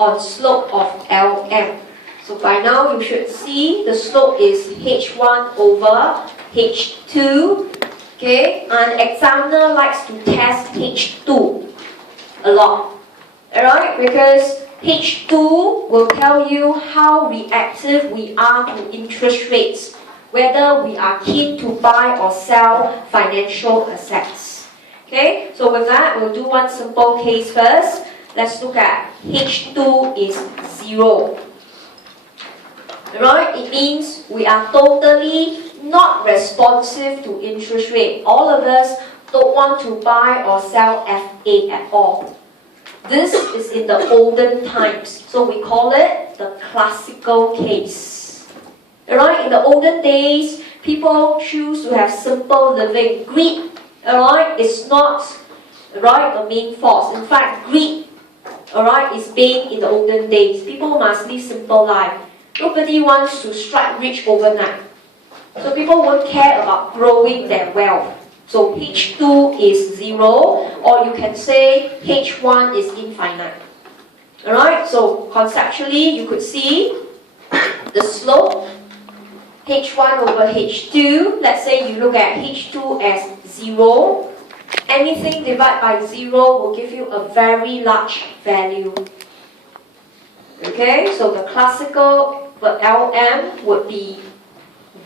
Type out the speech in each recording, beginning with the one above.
on slope of LM. So by now you should see the slope is H1 over H2. Okay, and examiner likes to test H2 a lot. Alright, because H2 will tell you how reactive we are to interest rates, whether we are keen to buy or sell financial assets. Okay, so with that, we'll do one simple case first. Let's look at H2 is 0. Right? It means we are totally not responsive to interest rate. All of us don't want to buy or sell FA at all. This is in the olden times, so we call it the classical case. Alright? In the olden days, people choose to have simple living. Greed, alright, is not the main force. In fact, greed, alright, is bane in the olden days. People must live simple life. Nobody wants to strike rich overnight. So people won't care about growing their wealth. So H2 is 0, or you can say H1 is infinite. Alright, so conceptually you could see the slope H1 over H2. Let's say you look at H2 as 0. Anything divided by 0 will give you a very large value. Okay, so the classical LM would be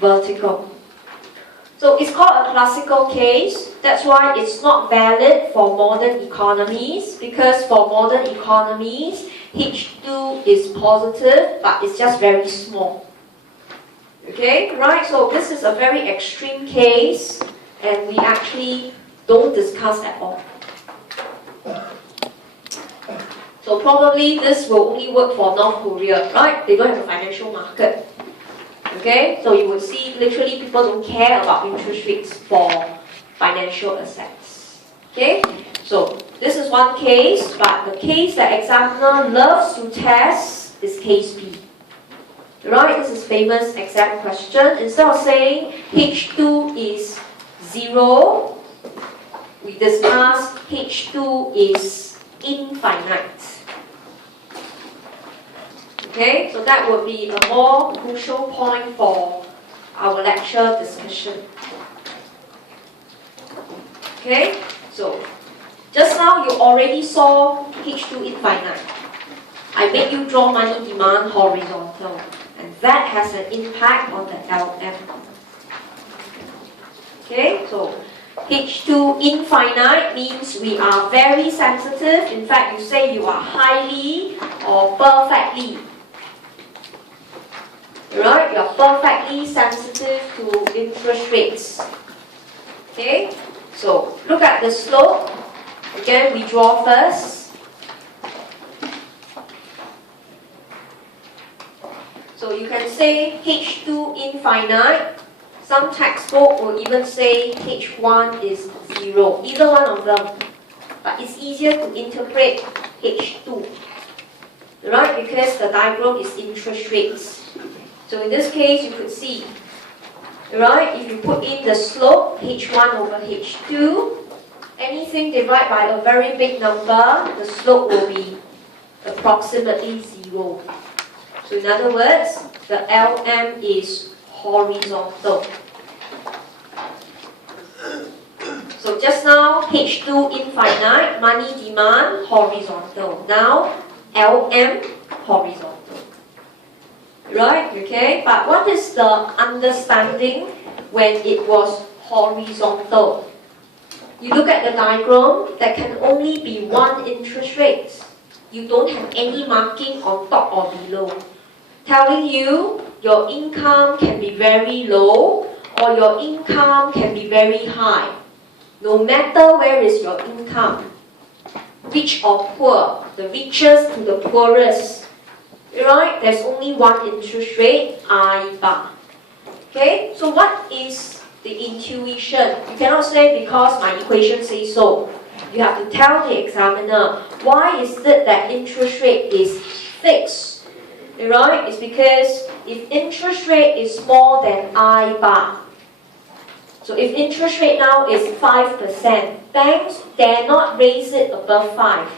vertical. So it's called a classical case. That's why it's not valid for modern economies, because for modern economies, H2 is positive, but it's just very small. Okay, right? So this is a very extreme case, and we actually don't discuss at all. So probably this will only work for North Korea, right? They don't have a financial market. Okay, so you would see literally people don't care about interest rates for financial assets. Okay, so this is one case, but the case that examiner loves to test is case B. Right, this is famous exam question. Instead of saying H2 is 0, we discuss H2 is infinite. Okay, so that would be a more crucial point for our lecture discussion. Okay, so just now you already saw H2 infinite. I made you draw money demand horizontal, and that has an impact on the LM. Okay, so H2 infinite means we are very sensitive. In fact, you say you are highly or perfectly. Right, you are perfectly sensitive to interest rates. Okay, so look at the slope. Again, we draw first. So you can say H2 infinite. Some textbook will even say H1 is 0. Either one of them. But it's easier to interpret H2. Right, because the diagram is interest rates. So in this case, you could see, right, if you put in the slope, H1 over H2, anything divided by a very big number, the slope will be approximately 0. So in other words, the LM is horizontal. So just now, H2 infinite, money demand, horizontal. Now, LM, horizontal. Right, okay, but what is the understanding when it was horizontal? You look at the diagram, there can only be one interest rate. You don't have any marking on top or below, telling you your income can be very low or your income can be very high. No matter where is your income, rich or poor, the richest to the poorest, right? There's only one interest rate, I bar. Okay, so what is the intuition? You cannot say because my equation says so. You have to tell the examiner, why is it that interest rate is fixed? Right? It's because if interest rate is more than I bar, so if interest rate now is 5%, banks dare not raise it above 5.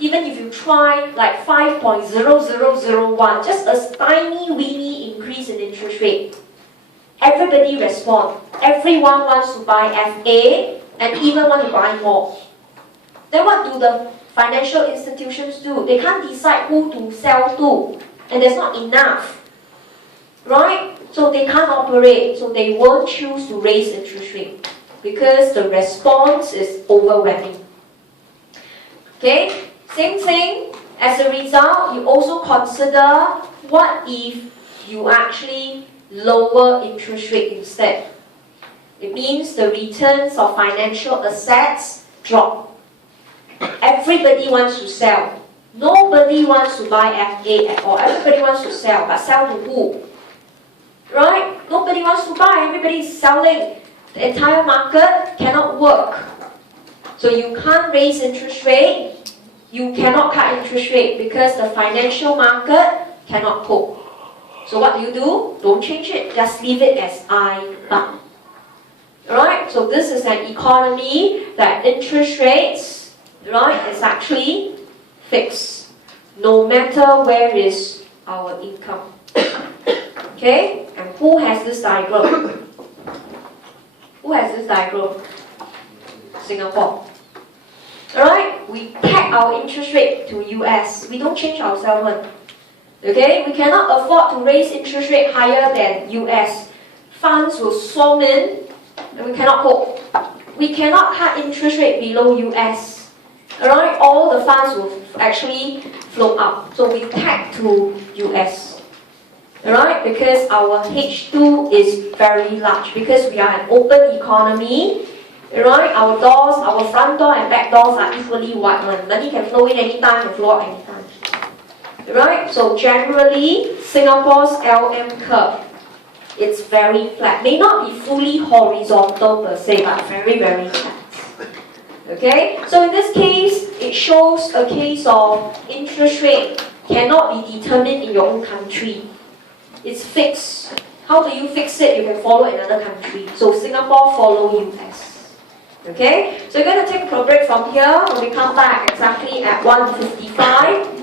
even if you try like 5.0001, just a tiny weeny increase in interest rate, everybody respond. Everyone wants to buy FA and even want to buy more. Then what do the financial institutions do? They can't decide who to sell to, and there's not enough, right? So they can't operate, so they won't choose to raise interest rate because the response is overwhelming. Okay, same thing. As a result, you also consider what if you actually lower interest rate instead. It means the returns of financial assets drop. Everybody wants to sell. Nobody wants to buy FA at all. Everybody wants to sell, but sell to who? Right? Nobody wants to buy. Everybody is selling. The entire market cannot work. So you can't raise interest rate. You cannot cut interest rate because the financial market cannot cope. So what do? Don't change it. Just leave it as I bar. Alright? So this is an economy that interest rates, right, is actually fixed. No matter where is our income. Okay? And who has this diagram? Who has this diagram? Singapore. Alright? We peg our interest rate to US. We don't change ourselves. Okay? We cannot afford to raise interest rate higher than US. Funds will swarm in and we cannot cope. We cannot cut interest rate below US. Alright? All the funds will actually flow up. So we peg to US. Alright? Because our H2 is very large. Because we are an open economy. Right? Our doors, our front door and back doors are equally wide. Money can flow in anytime, can flow out anytime. Right? So generally, Singapore's LM curve, it's very flat. May not be fully horizontal per se, but very, very flat. Okay? So in this case, it shows a case of interest rate cannot be determined in your own country. It's fixed. How do you fix it? You can follow another country. So Singapore follow US. Okay, so we're going to take a break from here. When we come back exactly at 1:55,